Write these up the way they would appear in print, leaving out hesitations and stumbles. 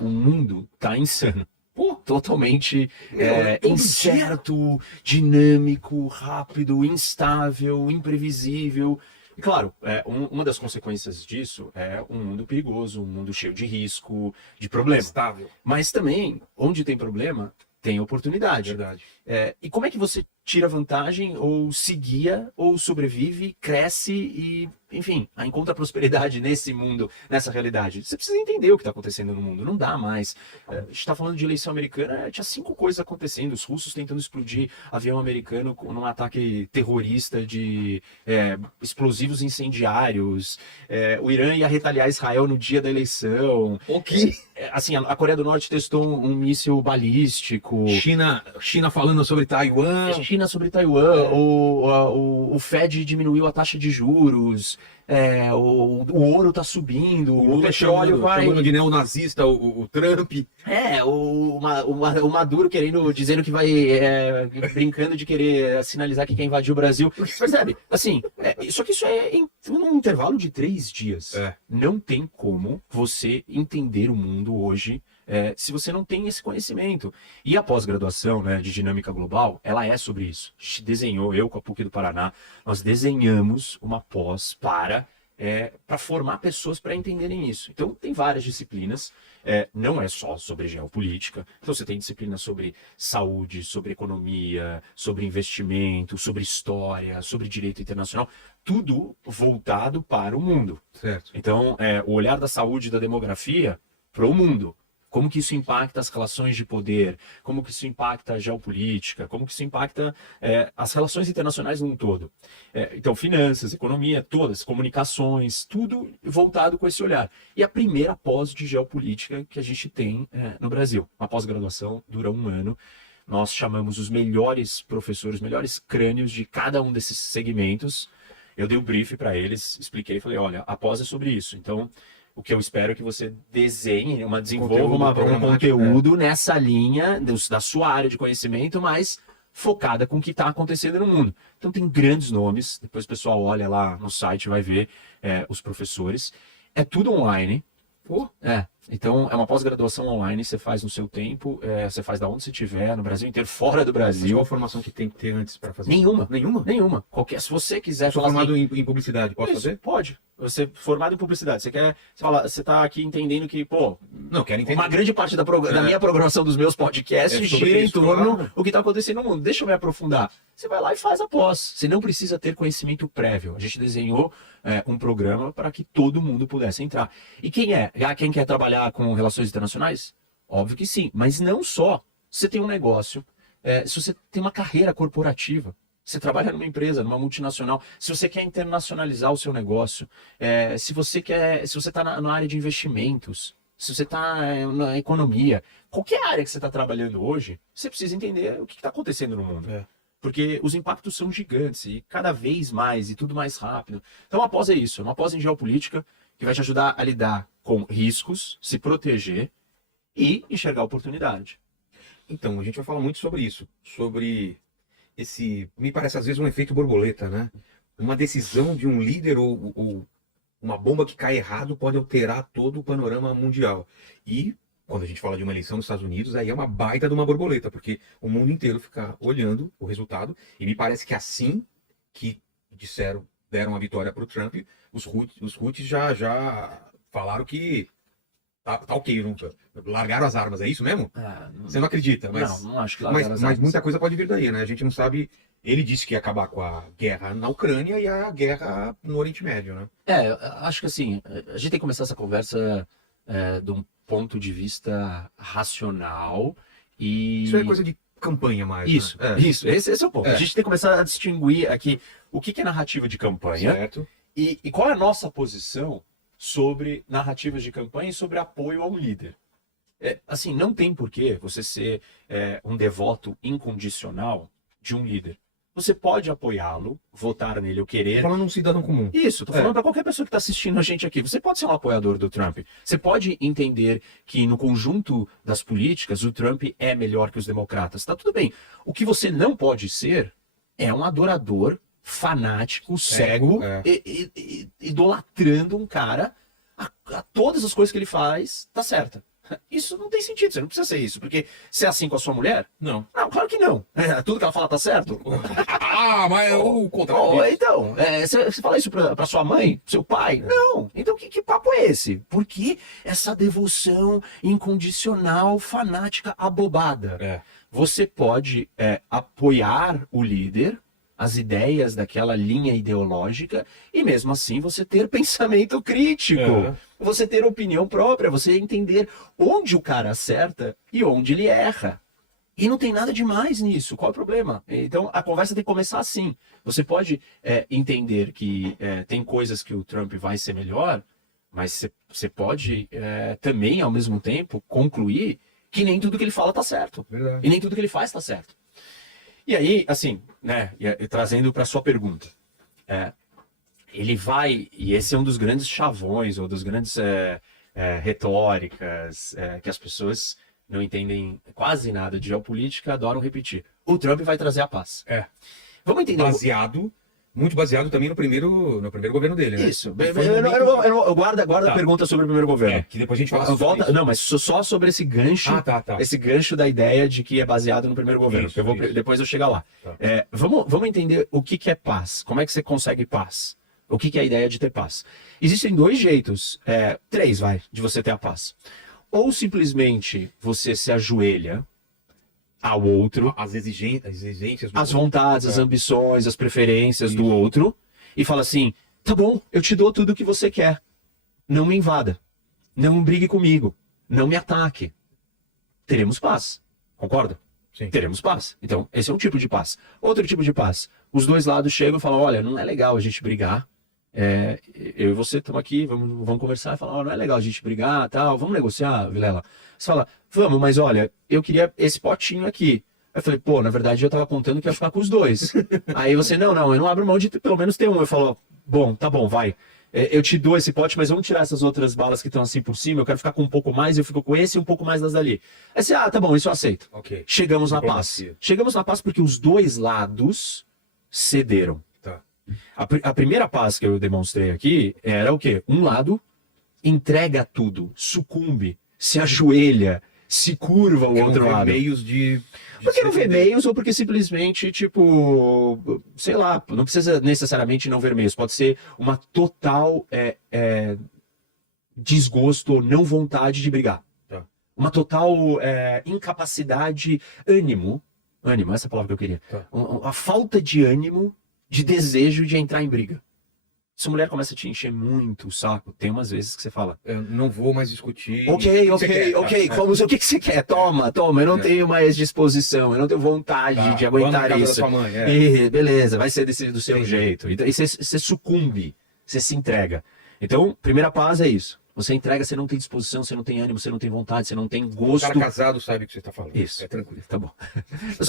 o mundo tá insano. Pô, totalmente incerto, dinâmico, rápido, instável, imprevisível. E claro, uma das consequências disso é um mundo perigoso, um mundo cheio de risco, de problema. Estável. Mas também, onde tem problema, tem oportunidade. Verdade. E como é que você tira vantagem, ou se guia, ou sobrevive, cresce e, enfim, encontra prosperidade nesse mundo, nessa realidade? Você precisa entender o que está acontecendo no mundo, não dá mais. A gente está falando de eleição americana, tinha 5 coisas acontecendo, os russos tentando explodir avião americano num ataque terrorista de explosivos incendiários, o Irã ia retaliar Israel no dia da eleição. O que? Assim, a Coreia do Norte testou um míssil balístico. China falando sobre Taiwan. China sobre Taiwan, o Fed diminuiu a taxa de juros, o ouro está subindo, o petróleo vai... Chamando de neonazista o Trump. O Maduro dizendo que vai, brincando de querer sinalizar que quer invadir o Brasil. Percebe? Assim, só que isso é num intervalo de 3 dias. Não tem como você entender o mundo hoje se você não tem esse conhecimento. E a pós-graduação, né, de dinâmica global, ela é sobre isso. A gente desenhou, eu com a PUC do Paraná, nós desenhamos uma pós para formar pessoas para entenderem isso. Então, tem várias disciplinas, não é só sobre geopolítica. Então, você tem disciplinas sobre saúde, sobre economia, sobre investimento, sobre história, sobre direito internacional, tudo voltado para o mundo. Certo. Então, o olhar da saúde e da demografia para o mundo. Como que isso impacta as relações de poder, como que isso impacta a geopolítica, como que isso impacta as relações internacionais num todo. Então, finanças, economia, todas, comunicações, tudo voltado com esse olhar. E a primeira pós de geopolítica que a gente tem no Brasil. Uma pós-graduação, dura 1 ano. Nós chamamos os melhores professores, os melhores crânios de cada um desses segmentos. Eu dei o brief para eles, expliquei, falei, olha, a pós é sobre isso. Então, o que eu espero é que você desenhe, desenvolva um conteúdo nessa linha da sua área de conhecimento, mas focada com o que está acontecendo no mundo. Então tem grandes nomes, depois o pessoal olha lá no site e vai ver os professores. É tudo online. Então é uma pós-graduação online, você faz no seu tempo, você faz da onde você estiver, no Brasil inteiro, fora do Mas Brasil. qual a formação que tem que ter antes para fazer? Nenhuma. Nenhuma? Nenhuma. Se você quiser... Eu sou formado em publicidade, posso fazer? Pode. Você formado em publicidade, você está aqui entendendo que, não, quero entender. Uma grande parte da minha programação dos meus podcasts gira em torno do que está acontecendo no mundo. Deixa eu me aprofundar. Você vai lá e faz a pós. Você não precisa ter conhecimento prévio. A gente desenhou um programa para que todo mundo pudesse entrar. E quem quer trabalhar com relações internacionais? Óbvio que sim, mas não só. Você tem um negócio, se você tem uma carreira corporativa, você trabalha numa empresa, numa multinacional, se você quer internacionalizar o seu negócio, se você está na área de investimentos, se você está na economia, qualquer área que você está trabalhando hoje, você precisa entender o que está acontecendo no mundo. Porque os impactos são gigantes e cada vez mais e tudo mais rápido. Então a pós é isso, uma pós em geopolítica que vai te ajudar a lidar com riscos, se proteger e enxergar oportunidade. Então, a gente vai falar muito sobre isso, sobre me parece às vezes um efeito borboleta, né? Uma decisão de um líder ou uma bomba que cai errado pode alterar todo o panorama mundial. E quando a gente fala de uma eleição nos Estados Unidos, aí é uma baita de uma borboleta, porque o mundo inteiro fica olhando o resultado, e me parece que assim que deram a vitória para o Trump, os Houthis já falaram que tá ok, largaram as armas, é isso mesmo? Você não acredita? Mas, não acho que largaram as armas. Mas muita coisa pode vir daí, né? A gente não sabe. Ele disse que ia acabar com a guerra na Ucrânia e a guerra no Oriente Médio, né? Acho que assim, a gente tem que começar essa conversa de um ponto de vista racional e... Isso é coisa de campanha mais, Isso, né? Isso. Esse é o ponto. A gente tem que começar a distinguir aqui o que é narrativa de campanha, certo, e qual é a nossa posição sobre narrativas de campanha e sobre apoio a um líder. Assim, não tem porquê você ser um devoto incondicional de um líder. Você pode apoiá-lo, votar nele ou querer... Tô falando um cidadão comum. Isso, tô falando para qualquer pessoa que está assistindo a gente aqui. Você pode ser um apoiador do Trump. Você pode entender que no conjunto das políticas o Trump é melhor que os democratas. Tá tudo bem. O que você não pode ser é um adorador fanático, cego, idolatrando um cara a todas as coisas que ele faz, tá certa. Isso não tem sentido, você não precisa ser isso, porque você é assim com a sua mulher? Não. Não, claro que não. Tudo que ela fala tá certo. Ah, mas é o contrário. Então, você fala isso pra sua mãe, pro seu pai? Não. Então que papo é esse? Por que essa devoção incondicional, fanática, abobada? É. Você pode apoiar o líder, as ideias daquela linha ideológica, e mesmo assim você ter pensamento crítico, você ter opinião própria, você entender onde o cara acerta e onde ele erra. E não tem nada demais nisso, qual é o problema? Então a conversa tem que começar assim. Você pode entender que tem coisas que o Trump vai ser melhor, mas você pode também, ao mesmo tempo, concluir que nem tudo que ele fala tá certo. Verdade. E nem tudo que ele faz tá certo. E aí, assim, né, trazendo para sua pergunta, ele vai, e esse é um dos grandes chavões, ou dos grandes retóricas, que as pessoas não entendem quase nada de geopolítica, adoram repetir. O Trump vai trazer a paz. Vamos entender. Muito baseado também no primeiro governo dele, né? Isso. Eu guardo a pergunta sobre o primeiro governo. Que depois a gente fala sobre isso. Não, mas só sobre esse gancho. Tá. Esse gancho da ideia de que é baseado no primeiro governo. Isso, Depois eu chegar lá. Tá. Vamos entender o que é paz. Como é que você consegue paz? O que é a ideia de ter paz? Existem dois jeitos, três, de você ter a paz. Ou simplesmente você se ajoelha ao outro, As exigências do as outro. vontades, as ambições, as preferências do outro, e fala assim, tá bom, eu te dou tudo o que você quer. Não me invada. Não brigue comigo. Não me ataque. Teremos paz. Concorda? Sim. Teremos paz. Então, esse é um tipo de paz. Outro tipo de paz. Os dois lados chegam e falam, olha, não é legal a gente brigar. Eu e você estamos aqui, vamos conversar e falar, não é legal a gente brigar, tal, vamos negociar, Vilela. Você fala, vamos, mas olha, eu queria esse potinho aqui. Aí eu falei, pô, na verdade eu tava contando que ia ficar com os dois. Aí você, não, eu não abro mão de pelo menos ter um. Eu falo, bom, tá bom, vai. Eu te dou esse pote, mas vamos tirar essas outras balas que estão assim por cima, eu quero ficar com um pouco mais, eu fico com esse e um pouco mais das dali. Aí você, tá bom, isso eu aceito. Ok. Chegamos na paz. Chegamos na paz porque os dois lados cederam. A primeira paz que eu demonstrei aqui era o quê? Um lado entrega tudo, sucumbe, se ajoelha, se curva ao outro lado. Meios de porque não vê meios ou porque simplesmente, tipo, sei lá, não precisa necessariamente não ver meios, pode ser uma total desgosto ou não vontade de brigar. Uma total incapacidade, ânimo, essa é a palavra que eu queria, a falta de ânimo, de desejo de entrar em briga. Se a mulher começa a te encher muito o saco, tem umas vezes que você fala, eu não vou mais discutir. Ok. O que você quer? Toma, eu não tenho mais disposição, eu não tenho vontade de aguentar isso. Da sua mãe, beleza, vai ser do seu jeito. E você sucumbe, você se entrega. Então, primeira paz é isso. Você entrega, você não tem disposição, você não tem ânimo, você não tem vontade, você não tem gosto. O cara casado sabe o que você está falando. Isso. É tranquilo. Tá bom.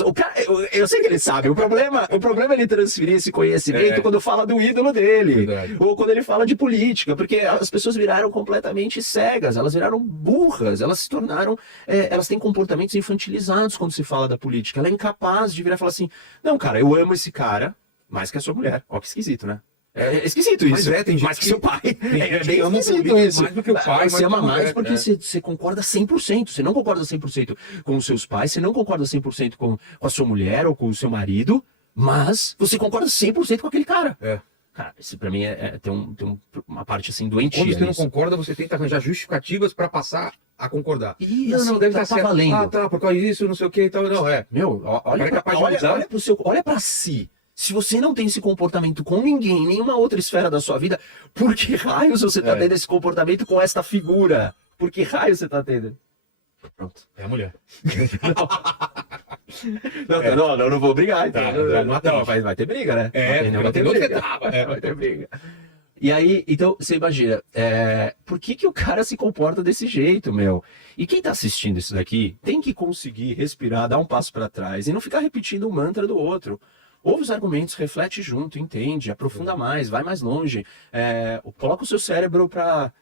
O cara, eu sei que ele sabe. O problema é ele transferir esse conhecimento quando fala do ídolo dele. Verdade. Ou quando ele fala de política. Porque as pessoas viraram completamente cegas. Elas viraram burras. Elas se tornaram... elas têm comportamentos infantilizados quando se fala da política. Ela é incapaz de virar e falar assim, não, cara, eu amo esse cara mais que a sua mulher. Ó, que esquisito, né? É esquisito isso. Mas tem gente mais que seu pai. É bem esquisito isso. Mais do que o pai. Você ama mais porque você concorda 100%. Você não concorda 100% com os seus pais, você não concorda 100% com a sua mulher ou com o seu marido, mas você concorda 100% com aquele cara. Cara, isso pra mim tem uma parte assim doentia. Quando você não concorda, você tenta arranjar justificativas pra passar a concordar. E assim, deve estar valendo. Por causa disso, não sei o que e tal. Não, Meu, olha pra si. Se você não tem esse comportamento com ninguém, nenhuma outra esfera da sua vida, por que raios você tá tendo esse comportamento com esta figura? Por que raios você tá tendo? Pronto. É a mulher. Não vou brigar. Então. Não, vai ter briga, né? Vai ter briga. Vai ter briga. E aí, então, você imagina, por que o cara se comporta desse jeito, meu? E quem tá assistindo isso daqui tem que conseguir respirar, dar um passo para trás e não ficar repetindo o mantra do outro. Ouve os argumentos, reflete junto, entende, aprofunda mais, vai mais longe. Coloca o seu cérebro pra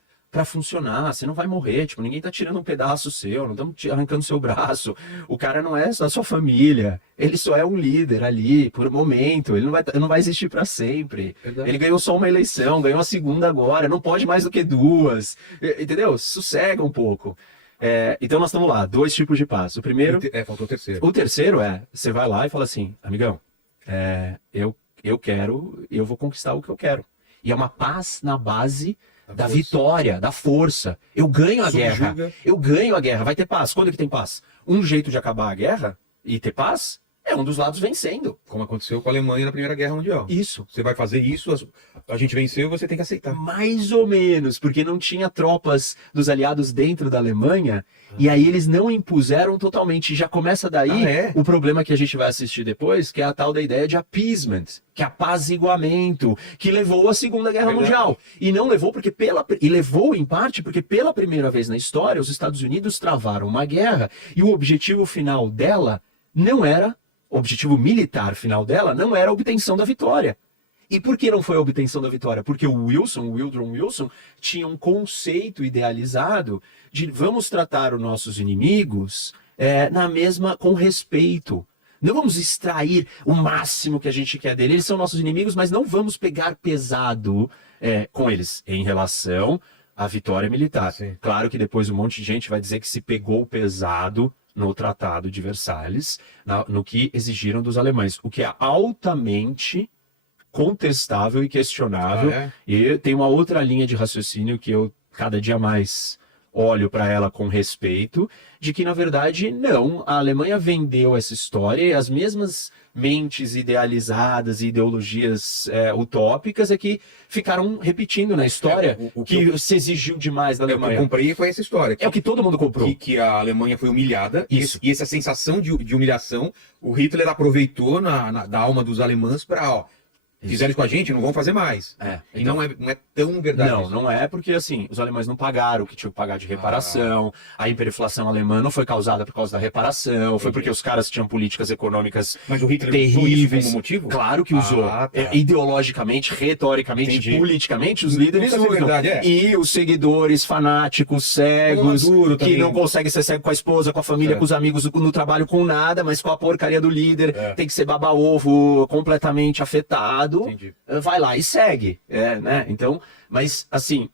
funcionar, você não vai morrer, tipo, ninguém tá tirando um pedaço seu, não estamos arrancando seu braço. O cara não é só a sua família, ele só é um líder ali, por um momento, ele não vai existir para sempre. Verdade. Ele ganhou só uma eleição, ganhou a segunda agora, não pode mais do que duas, entendeu? Sossega um pouco. Então nós estamos lá, 2 tipos de paz. O primeiro... Faltou o terceiro. O terceiro você vai lá e fala assim, amigão, eu vou conquistar o que eu quero. E é uma paz na base da vitória, da força. Eu ganho a guerra. Eu ganho a guerra. Vai ter paz. Quando que tem paz? Um jeito de acabar a guerra e ter paz é um dos lados vencendo. Como aconteceu com a Alemanha na Primeira Guerra Mundial. Isso. Você vai fazer isso, a gente venceu, você tem que aceitar. Mais ou menos, porque não tinha tropas dos aliados dentro da Alemanha, e aí eles não impuseram totalmente. Já começa daí o problema que a gente vai assistir depois, que é a tal da ideia de appeasement, que é apaziguamento, que levou à Segunda Guerra Mundial. E não levou porque levou em parte porque pela primeira vez na história os Estados Unidos travaram uma guerra e o objetivo final dela não era, o objetivo militar final dela não era a obtenção da vitória. E por que não foi a obtenção da vitória? Porque o Woodrow Wilson, tinha um conceito idealizado de vamos tratar os nossos inimigos com respeito. Não vamos extrair o máximo que a gente quer dele. Eles são nossos inimigos, mas não vamos pegar pesado com eles em relação à vitória militar. Sim. Claro que depois um monte de gente vai dizer que se pegou pesado no Tratado de Versalhes, no que exigiram dos alemães, o que é altamente contestável e questionável. E tem uma outra linha de raciocínio que eu cada dia mais olho para ela com respeito, de que na verdade não, a Alemanha vendeu essa história e as mesmas mentes idealizadas e ideologias utópicas que ficaram repetindo na história que se exigiu demais da Alemanha. O que eu comprei foi essa história. É o que todo mundo comprou. Que a Alemanha foi humilhada. Isso. E essa sensação de humilhação, o Hitler aproveitou da alma dos alemães para... Fizeram isso com a gente, não vão fazer mais. E não é tão verdade. Não é porque assim, os alemães não pagaram o que tinham que pagar de reparação, a hiperinflação alemã não foi causada por causa da reparação, foi porque os caras tinham políticas econômicas Mas o Hitler terríveis. usou isso como motivo? Claro que usou. Ideologicamente, retoricamente, politicamente, os líderes usam. E os seguidores fanáticos, cegos, que não conseguem ser cego com a esposa, com a família, com os amigos, no trabalho, com nada, mas com a porcaria do líder, tem que ser baba-ovo, completamente afetado. Entendi. Vai lá e segue, né? Então, mas assim,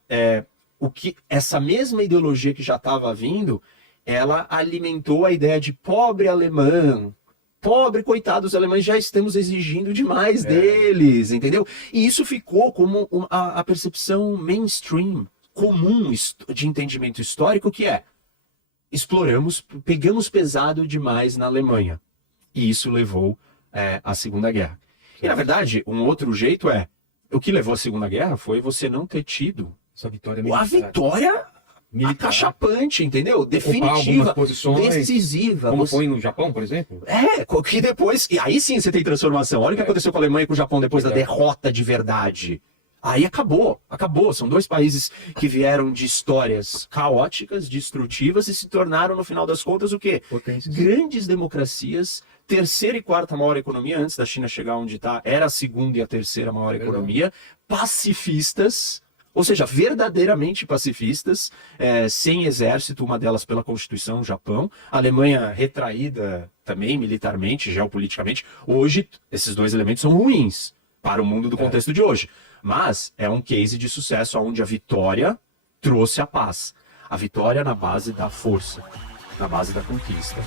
essa mesma ideologia que já estava vindo, ela alimentou a ideia de pobre alemão, pobre coitado, os alemães já estamos exigindo demais deles, entendeu? E isso ficou como a percepção mainstream, comum de entendimento histórico, que pegamos pesado demais na Alemanha. E isso levou à Segunda Guerra. E, na verdade, um outro jeito o que levou à Segunda Guerra foi você não ter tido essa vitória militar. A vitória acachapante, entendeu? Definitiva, decisiva. Como foi no Japão, por exemplo? Que depois... E aí sim você tem transformação. Olha o que aconteceu com a Alemanha e com o Japão depois da derrota de verdade. Aí acabou. São 2 países que vieram de histórias caóticas, destrutivas e se tornaram, no final das contas, o quê? Potências. Grandes democracias, terceira e quarta maior economia, antes da China chegar onde está, era a segunda e a terceira maior economia, pacifistas, ou seja, verdadeiramente pacifistas, sem exército, uma delas pela Constituição, Japão, a Alemanha retraída também militarmente, geopoliticamente. Hoje, esses 2 elementos são ruins para o mundo do contexto de hoje. Mas é um case de sucesso onde a vitória trouxe a paz. A vitória na base da força, na base da conquista.